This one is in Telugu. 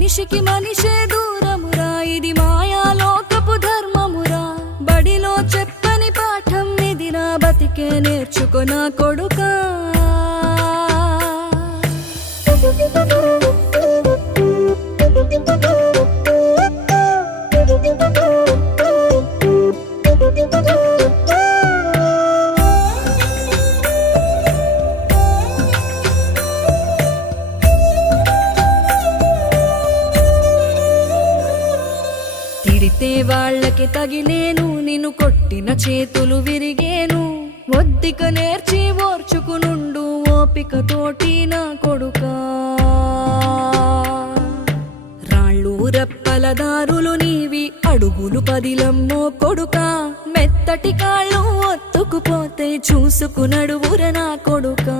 మనిషికి మనిషే దూరమురా, ఇది మాయాలోకపు ధర్మమురా. బడిలో చెప్పని పాఠం ఇది, నా బతికే నేర్చుకో నా కొడుకా. తిడితే వాళ్ళకి తగిలేను, నిన్ను కొట్టిన చేతులు విరిగేను. ఒద్దిక నేర్చి ఓర్చుకునుండు ఓపిక తోటి నా కొడుకా. రాళ్ళు రెప్పల దారులు నీవి, అడుగులు పదిలమ్మో కొడుకా. మెత్తటి కాళ్ళు ఒత్తుకుపోతే చూసుకునడువుర నా కొడుకా.